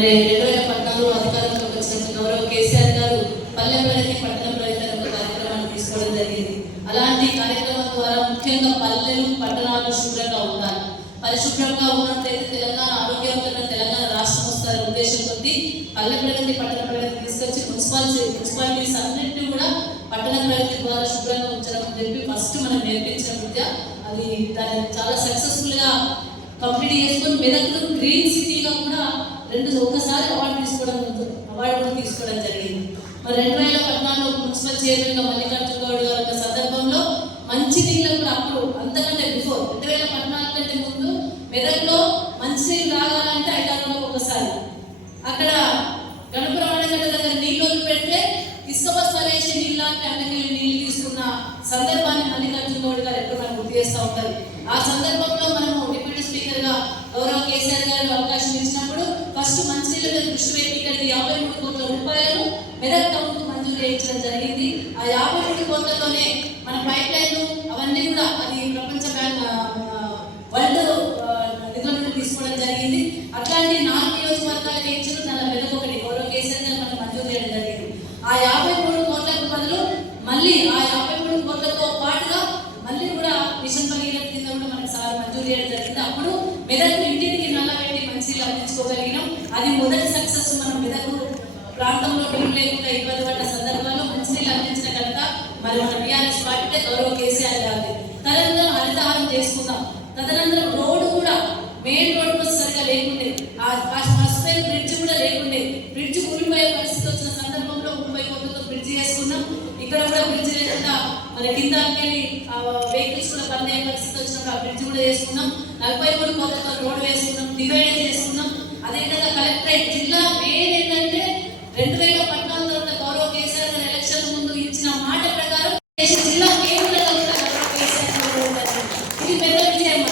2014 అధికారంలోకి వచ్చిన గౌరవ కేసీఆర్ గారు పల్లె ప్రగతి పట్టణ ప్రగతి అనే ఒక కార్యక్రమాన్ని తీసుకోవడం జరిగింది. అలాంటి కార్యక్రమం ద్వారా ముఖ్యంగా పల్లెలు పట్టణాలు శుభ్రంగా ఉండాలి. పరిశుభ్రంగా ఉన్నట్లయితే తెలంగాణ ఆరోగ్యవంతమైన తెలంగాణ రాష్ట్రం వస్తారనే ఉద్దేశంతో పల్లె ప్రగతి పట్టణ ప్రగతి తీసుకొచ్చి మున్సిపాలిటీస్ అన్నింటినీ కూడా పట్టణ ప్రగతి ద్వారా శుభ్రంగా ఉంచడం అని చెప్పి ఫస్ట్ మనం నేర్పించిన విద్య. అది దాన్ని చాలా సక్సెస్ఫుల్ గా కంప్లీట్ చేసుకొని మెదక్ను గ్రీన్ సిటీగా కూడా ఒకసారి అవార్డు తీసుకోవడం జరిగింది. మరి 2014లో మున్సిపల్ చైర్మన్ గా మల్లికార్జున గౌడ్ గారి సందర్భంలో మంచి నీళ్ళకు కూడా అప్పుడు అంతకంటే బిఫోర్ 2014 కంటే ముందు మెదక్లో మంచినీళ్ళు రాగాలంటే 5 రోజులకు ఒకసారి అక్కడ గణపురం అడగడ్డ దగ్గర నీళ్ళు వదిలిపెడితే ఇసుక బస్తాలు వేసి నీళ్ళకి అన్నకి నీళ్ళు తీసుకున్న సందర్భాన్ని మల్లికార్జున గౌడ్ గారు ఎప్పుడు మనం గుర్తు చేస్తూ ఉంటారు. ఆ సందర్భంలో మనము డిప్యూటీ స్పీకర్ గా గౌరవ కేసీఆర్ గారు అవకాశం ఇచ్చినప్పుడు ఫస్ట్ మంచినీళ్ళ మీద దృష్టి పెట్టి ఇక్కడికి 53 కోట్ల రూపాయలు మెదక్ టౌన్ కు మంజూరు చేయించడం జరిగింది. ఆ 53 కోట్లతోనే మన పైప్ లైన్లు అవన్నీ కూడా అది ప్రపంచ బ్యాంక్ వరల్డ్ నిధుల నుండి తీసుకోవడం జరిగింది. అట్లాంటి 4 నియోజకవర్గాలకు ఇచ్చిన దాని మెదక్ ఒకటి గౌరవ కేసీఆర్ గారు మనకు మంజూరు చేయడం జరిగింది. ఆ 53 కోట్లకు బదులు మళ్ళీ ఆ 53 కోట్లతో పాటుగా మళ్ళీ కూడా మిషన్ భగీరథ కింద కూడా మనకు సార్ మంజూరు చేయడం జరిగింది. అప్పుడు మెదక్ ఇంటికి నల్లబెట్టి మంచిగా అందించుకోగలిగినాం. అది మొదటి సక్సెస్. మనం మెదక్ ప్రాంతంలో నీళ్ళు లేకుండా ఇబ్బంది పడ్డ సందర్భాల్లో మంచినీళ్ళు అందించిన కనుక మరి మన టీఆర్ఎస్ పార్టీ గౌరవ కేసీఆర్ గారి తదనంతరం హరితహారం చేసుకుందాం. తదనంతరం రోడ్డు కూడా మెయిన్ రోడ్డు కూడా సరిగా లేకుండే, ఆ ఫస్ట్ టైం బ్రిడ్జ్ కూడా లేకుండే. బ్రిడ్జ్ కూలిపోయే పరిస్థితి వచ్చిన సందర్భంలో 30 కోట్లతో బ్రిడ్జ్ చేసుకున్నాం. ఇక్కడ కూడా బ్రిడ్జ్ లేకుండా మరి కింద వెహికల్స్ కూడా బంద్ అయ్యే పరిస్థితి వచ్చినప్పుడు ఆ బ్రిడ్జ్ కూడా చేసుకున్నాం. 43 కోట్లతో రోడ్డు వేసుకున్నాం, డివైడ్ చేసుకున్నాం. అదేవిధంగా కలెక్టరేట్ జిల్లా మెయిన్ ఏంటంటే 2014 తర్వాత గౌరవ కేసీఆర్ గారు ఎలక్షన్ ముందు ఇచ్చిన మాట ప్రకారం జిల్లా కేంద్రంగా కూడా ఇది పెద్ద విజయం.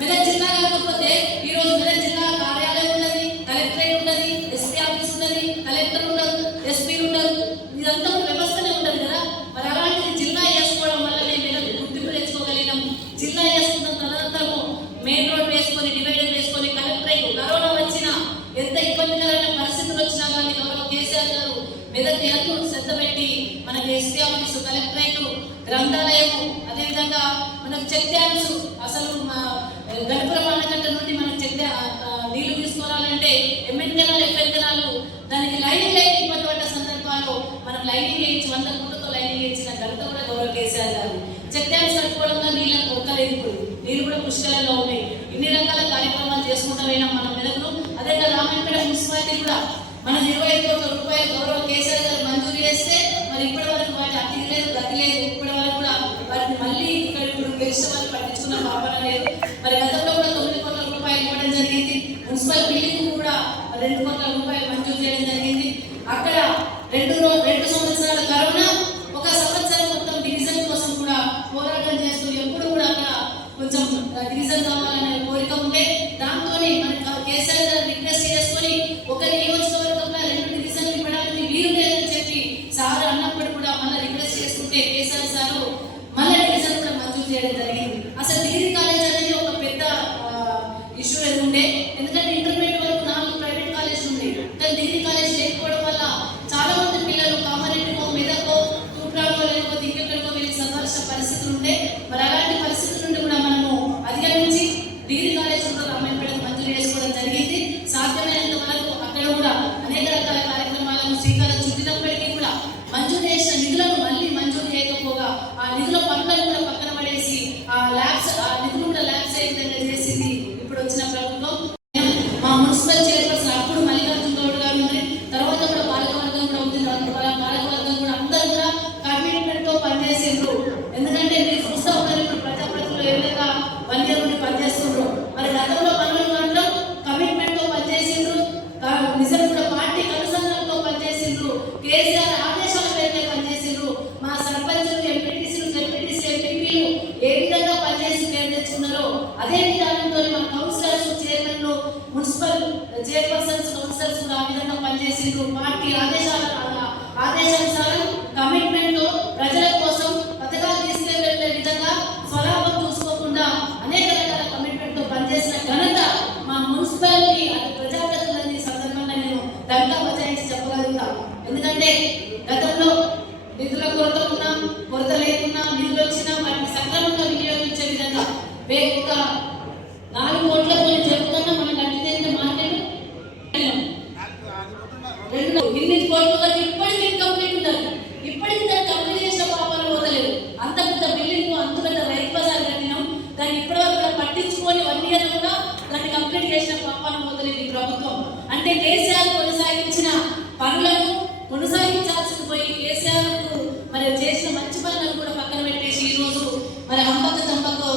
మెదక్ జిల్లా కాకపోతే ఈ రోజు మెదక్ జిల్లా కార్యాలయం ఉన్నది, కలెక్టరేట్ ఉన్నది, ఎస్పీ ఆఫీస్ ఉన్నది, కలెక్టర్ ఉండదు, ఎస్పీ ఉండదు, ఇదంతా వ్యవస్థనే ఉండదు కదా. మరి అలాంటిది జిల్లా వేసుకోవడం వల్లనే మెదక్ గుర్తింపు తెచ్చుకోగలిగినాం. జిల్లా వేసుకున్న తదనంతరము మెయిన్ రోడ్ వేసుకొని డివైడర్ వేసుకొని కలెక్టరేట్ కరోనా వచ్చినా ఎంత ఇబ్బందికరమైన పరిస్థితులు వచ్చినా కానీ గౌరవ కేసీఆర్ గారు మెదక్ ఎంతో శ్రద్ధ పెట్టి మనకి ఎస్పీ ఆఫీసు, కలెక్టరేట్, గ్రంథాలయము, అదేవిధంగా మనకు చెక్ డ్యామ్స్, అసలు గణపురం అన్నగంట నుండి మనకు చెక్ నీళ్లు తీసుకోవాలంటే ఎంఎన్ కెనాల్, ఎఫ్ఎన్ కెనాల్ దానికి లైనింగ్ ఇబ్బంది పడ్డ సందర్భాల్లో మనం లైనింగ్ వేయించి 100 కోట్లతో లైనింగ్ వేయించిన ఘనత కూడా గౌరవ కేసీఆర్ గారు. చెక్ డ్యామ్స్ కట్టుకోవడంలో నీళ్ళకు ఒక్కలేదు, ఇప్పుడు నీళ్ళు కూడా పుష్కలంగా ఉన్నాయి. ఇన్ని రకాల కార్యక్రమాలు చేసుకుంటూ పోయినాం మనం మెదక్ను. అదేవిధంగా రామాయణపేట మున్సిపాలిటీ కూడా మన 25 కోట్ల రూపాయలు గౌరవ కేసీఆర్ గారు మంజూరు చేస్తే మరి ఇప్పటి వరకు వాటి అతి లేదు, గతి లేదు. ఇప్పటి వరకు కూడా వాటిని మళ్ళీ ఇక్కడ ఇప్పుడు గెలిచిన వాళ్ళు పట్టించుకున్న పాపన లేదు. మరి గతంలో కూడా 9 కోట్ల రూపాయలు ఇవ్వడం జరిగింది. మున్సిపల్ బిల్డింగ్ కూడా 2 కోట్ల రూపాయలు మంజూరు చేయడం జరిగింది. అక్కడ 2 సంవత్సరాల కరోనా, 1 సంవత్సరం మొత్తం డివిజన్ కోసం కూడా పోరాటం చేస్తూ ఎప్పుడు కూడా అక్కడ కొంచెం డివిజన్ కావాలనే కోరిక ఉంటే దాంతోనే మన కేసీఆర్ గారు రిక్వెస్ట్ చేసుకొని ఒక నియోజకవర్గంలో 2 డివిజన్లు ఇవ్వడానికి వీలు లేదని చెప్పి సార్ అన్నప్పుడు కూడా మళ్ళీ రిక్వెస్ట్ చేసుకుంటే కేసీఆర్ సారు మళ్ళీ డివిజన్ కూడా మంజూరు చేయడం జరిగింది. అసలు డిగ్రీ కాలేజ్ అనేది ఒక పెద్ద ఇష్యూ ఉండే, ఎందుకంటే ఇంటర్మీడియట్ వరకు 4 ప్రైవేట్ కాలేజ్ ఉండే, కానీ డిగ్రీ కాలేజ్ లేకపోవడం వల్ల చాలా మంది పిల్లలు కామారెడ్డికో, మెదకో, తూప్రాలో లేకపోతే ఇంకెక్కడికో వెళ్ళి చదవాల్సిన పరిస్థితులు ఉండే. మరి అలాంటి పరిస్థితుల నుండి కూడా మనము అధిగమించి డిగ్రీ కాలేజ్ కూడా రామాయణపేటకు మంజూరు చేసుకోవడం జరిగింది. సాధ్యమైనంత వరకు అక్కడ కూడా అనేక రకాల కార్యక్రమాలను శ్రీకారం చుట్టినప్పటికీ కూడా మంజూరు చేసిన నిధులను మళ్ళీ మంజూరు చేయకపోగా ఆ నిధుల పనులను కూడా పక్కన పడేసి ఆ నిధులు కూడా ల్యాబ్స్ అయ్యే విధంగా చేసింది ఇప్పుడు వచ్చిన ప్రభుత్వం. మా మున్సిపల్ చైర్పర్సన్ అప్పుడు మల్లికార్జున గౌడ్ గారు ఉంది, తర్వాత కూడా పాలకవర్గం కూడా ఉంది. పాలకవర్గం కూడా అందరూ కూడా కమిట్మెంట్ తో పనిచేసిండ్రు. ఎందుకంటే మీరు చూస్తూ ఉన్నారు ఇప్పుడు ప్రజాప్రతినిధులు ఏ విధంగా 1 year నుండి పనిచేస్తుండ్రు. మరి గతంలో 12 గంటలు కమిట్మెంట్ తో పనిచేసిండ్రు, నిజం కూడా పార్టీ అనుసంధానంతో పనిచేసిండ్రు, కేసీఆర్ ఆదేశాల మేరకే పనిచేసిండ్రు. మా సర్పంచులు, ఎంపీటీసీలు, జెడ్పీటీసీ, ఎంపీపీలు ఏ విధంగా పనిచేసి పేరు తెచ్చుకున్నారో అదే విధానంతో మా కౌన్సిలర్స్, చైర్మన్లు, మున్సిపల్ చైర్పర్సన్స్, కౌన్సిలర్స్ కూడా ఆ విధంగా పనిచేసిండ్రు. పార్టీ ఆదేశానుసారం కమిట్మెంట్ తో ప్రజల కోసం పథకాలు తీసుకెళ్లే విధంగా స్వలాభం చూసుకోకుండా అనేక రకాల కమిట్మెంట్ తో పనిచేసిన ఘనత మా మున్సిపాలిటీ ప్రజాప్రతినిధులని సందర్భంగా నేను డంకా బజాయించి చెప్పగలుగుతాం. ఎందుకంటే గతంలో నిధుల కొరత ఉన్నా, కొరత లేకున్నా, నిధులు వచ్చినా వాటిని సక్రమంగా వినియోగించే విధంగా ఒక 4 కోట్లతో చెబుతున్నా మనం కట్టితే మార్కెట్ 2 కోట్ల ఇప్పటికీ కంప్లీట్ ఉండాలి. ఇప్పటికీ దాన్ని కంప్లీట్ చేసిన పాపన పోతలేదు. అంత పెద్ద బిల్డింగ్, అంత పెద్ద రైతు బజార్ కట్టినాం, దాన్ని ఇప్పటివరకు పట్టించుకొని 1 ఇయర్ కూడా దాన్ని కంప్లీట్ చేసిన పాపన పోతలేదు ఈ ప్రభుత్వం. అంటే కేసీఆర్ కొనసాగించిన పనులను కొనసాగించాల్సింది పోయి కేసీఆర్కు మరి చేసిన మంచి పనులను కూడా పక్కన పెట్టేసి ఈరోజు మరి హంపక దంపకు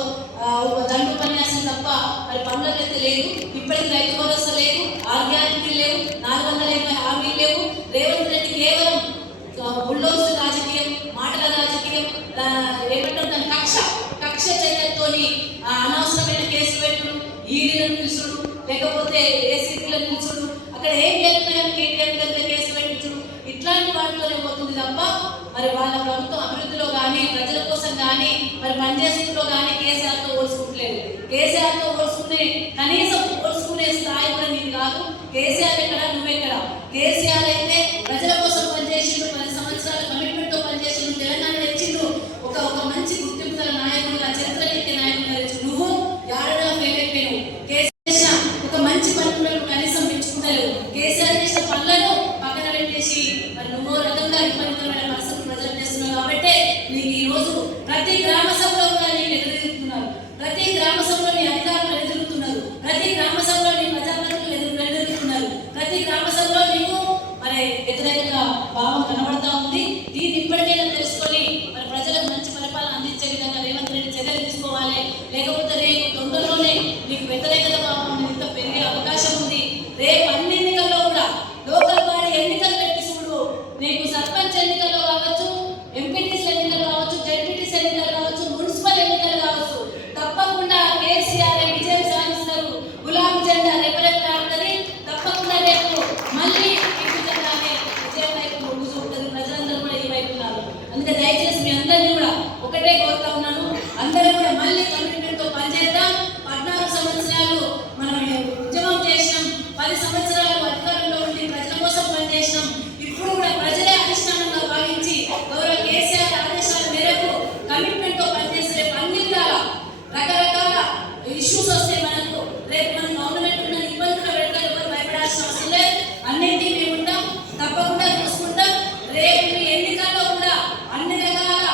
దండు ఉపన్యాసం తప్ప మరి పనులకైతే లేదు. ఇప్పటికి రైతు భరోసా లేదు, ఆర్గానిక్ లేవు, 450 హామీలు లేవు. రేవంత్ రెడ్డి కేవలం బుల్డోజు రాజకీయం, మాటల రాజకీయం, ఏమంటారు దాని కక్ష చర్యలతోని అనవసరమైన కేసులు పెట్టుడు, ఈడీలను పిలుచుడు, లేకపోతే ఏసీపీలను పిలుచుడు, అక్కడ ఏం లేకుండా కేటీఆర్ దగ్గర కేసులు పెట్టించుడు, ఇట్లాంటి వాటిలోనే పోతుంది తప్ప మరి వాళ్ళ ప్రభుత్వం అభివృద్ధిలో కానీ ప్రజల కోసం కానీ మరి పనిచేసుకుంటూ కానీ కేసీఆర్తో పోల్చుకుంటలేదు. కేసీఆర్తో పోల్చుకునే కనీసం పోల్చుకునే స్థాయి కూడా నీకు కాదు. కేసీఆర్ ఎక్కడ, నువ్వెక్కడ? కేసీఆర్ అయితే ప్రజల కోసం పనిచేసిండు, 10 సంవత్సరాల కమిట్మెంట్ తో పనిచేసిండు, తెలంగాణ తెచ్చిండు, ఒక మంచి గుర్తింపు గల నాయకుడుగా, చరిత్రకెక్కే నాయకుడుగా తెచ్చిండు. నువ్వు యాడగా ఫెయిల్ అయిపోయావు. కేసీఆర్ ఒక మంచి పనులను కనీసం మెచ్చుకుంటలేవు. కేసీఆర్ చేసిన పనులను పక్కన పెట్టేసి మరి నువ్వు రకంగా ఇబ్బందికరమైన పరిస్థితులు ప్రజలు చేస్తున్నావు. కాబట్టి నీకు ఈ రోజు ప్రతి గ్రామ సభలో కూడా నీకు ఎదురుతున్నారు, ప్రతి గ్రామ సభలో నీ అధికారులు ఎదురుతున్నారు, ప్రతి గ్రామ సభలో నీ ప్రజాప్రతినిధులు ఎదురుతున్నారు, ప్రతి గ్రామ సభలో నీకు మరి వ్యతిరేకంగా భావం కనబడతా ఉంది. దీన్ని ఇప్పటికైనా తెలుసుకొని మరి ప్రజలకు మంచి పరిపాలన అందించే విధంగా రేవంత్ రెడ్డి చర్యలు తీసుకోవాలి. లేకపోతే రేపు తొందరలోనే నీకు వ్యతిరేకత భావం ఇంత పెరిగే అవకాశం ఉంది. రేపు అన్ని ఎన్నికల్లో కూడా లోకల్ బాడీ ఎన్నికలు పెట్టి చూడు, నీకు సర్పంచ్ ఎన్నికల్లో కావచ్చు, ఎంపీటీసీ ఎన్నికలు కావచ్చు, జడ్పీటీసీ ఎన్నికలు కావచ్చు, మున్సిపల్ ఎన్నికలు కావచ్చు, తప్పకుండా కేసీఆర్ విజయం సాధిస్తారు. గులాబీ జెండా రెపరెపలాడుతుంది. తప్పకుండా రేపు మళ్ళీ ఇంటి జెండానే విజయం వైపు మొగ్గు చూపుతుంది. ప్రజలందరూ కూడా ఈ వైపు ఉన్నారు. అందుకే దయచేసి మీ అందరినీ కూడా ఒకటే కోరుతా ఉన్నాను, అందరూ కూడా మళ్ళీ కమిట్మెంట్ తో పనిచేద్దాం. 14 సంవత్సరాలు మనం ఉద్యమం చేసినాం, 10 సంవత్సరాలు అధికారంలో ఉండి ప్రజల కోసం పనిచేసినాం. ఇప్పుడు కూడా ప్రజలే అధిష్టానంగా భావించి గౌరవ కేసీఆర్ ఆదేశాల మేరకు కమిట్మెంట్ తో పనిచేసే రేపు అన్ని రకరకాల ఇష్యూస్ వస్తే మనకు రేపు మనం గవర్నమెంట్ ఉన్న ఇబ్బందులు పెడతారు, ఎవరు భయపడాల్సిన అవసరం లేదు. అన్నింటినీ మేము ఉంటాం, తప్పకుండా చూసుకుంటాం. రేపు మీ ఎన్నికల్లో కూడా అన్ని రకాల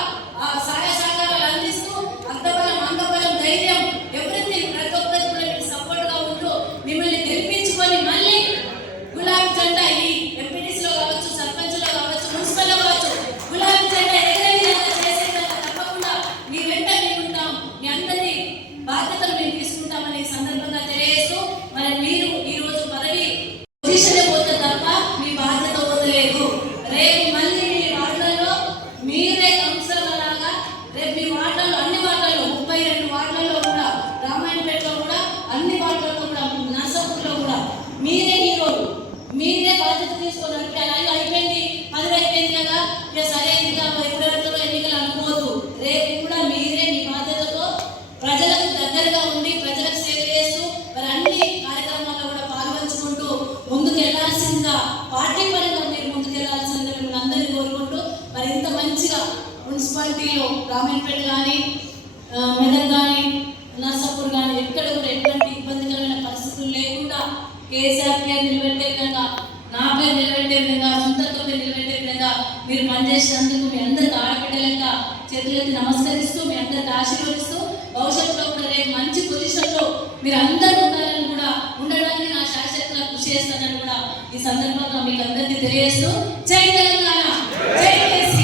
సహాయ సహకారాలు అందిస్తూ అర్థబలం, అంగబలం, ధైర్యం, ఎవ్రీథింగ్ ప్రతి ఒక్కరికి కూడా మీకు సపోర్ట్ గా ఉంటూ మిమ్మల్ని గెలిపించుకొని మళ్ళీ గులాబీ జెండా ఈ ఎంపీటీసీలో కావచ్చు, సర్పంచ్లో కావచ్చు, మున్సిపల్లో కావచ్చు, గులాబీ జెండా తప్పకుండా మీ వెంట మేము ఉంటాం. మీ అందరి బాధ్యతలు మేము తీసుకుంటామని సందర్భంగా తెలియజేస్తూ మరి మీరు ఈ రోజు పదవి పొజిషన్ పోతే తప్ప మీ బాధ్యత వదలేదు. రేపు మళ్ళీ మీ వార్డులలో మీరే కౌన్సిలర్ల లాగా రేపు మీ వార్డులలో అన్ని వార్డులలో 32 వార్డులలో కూడా, రామాయణపేటలో కూడా, అన్ని వార్డులలో కూడా, నర్సాపూర్లో కూడా మీరే హీరోలు, మీరే బాధ్యత తీసుకొని అలాగే అయిపోయింది, పదవి అయిపోయింది కదా, ఇక సరైనదిగా ఎప్పుడెవరితో ఎన్నికలు అనుకోవద్దు. రేపు కూడా మీరే మీ బాధ్యతతో ప్రజలకు దగ్గరగా ఉండి ప్రజలకు సేవ చేస్తూ మరి అన్ని కార్యక్రమాల్లో కూడా పాల్గొంచుకుంటూ ముందుకు వెళ్లాల్సిందిగా, పార్టీ పరంగా మీరు ముందుకు వెళ్లాల్సిందిగా మిమ్మల్ని అందరినీ కోరుకుంటూ మరి ఇంత మంచిగా మున్సిపాలిటీలో రామాయణపేట కానీ, మెదక్ కానీ, నర్సాపూర్ కానీ ఎక్కడ కూడా ఎటువంటి ఇబ్బందికరమైన పరిస్థితులు లేకుండా కేసీఆర్ పేరు నిలబెట్టే విధంగా, నా పేరు నిలబెట్టే విధంగా, సొంతత్వ పేరు నిలబెట్టే విధంగా మీరు పనిచేసినందుకు మీ అందరికి ఆడబిడ్డలంగా చేతులెత్తి నమస్కరిస్తూ మీ అందరికి ఆశీర్వదిస్తూ భవిష్యత్తులో కూడా రేపు మంచి పొజిషన్లో మీరు అందరూ ఉండాలని కూడా ఉండడానికి నా శాశ్వతంగా కృషి చేస్తానని కూడా ఈ సందర్భంగా మీకు అందరికీ తెలియజేస్తూ జై తెలంగాణ, జై కేసీఆర్.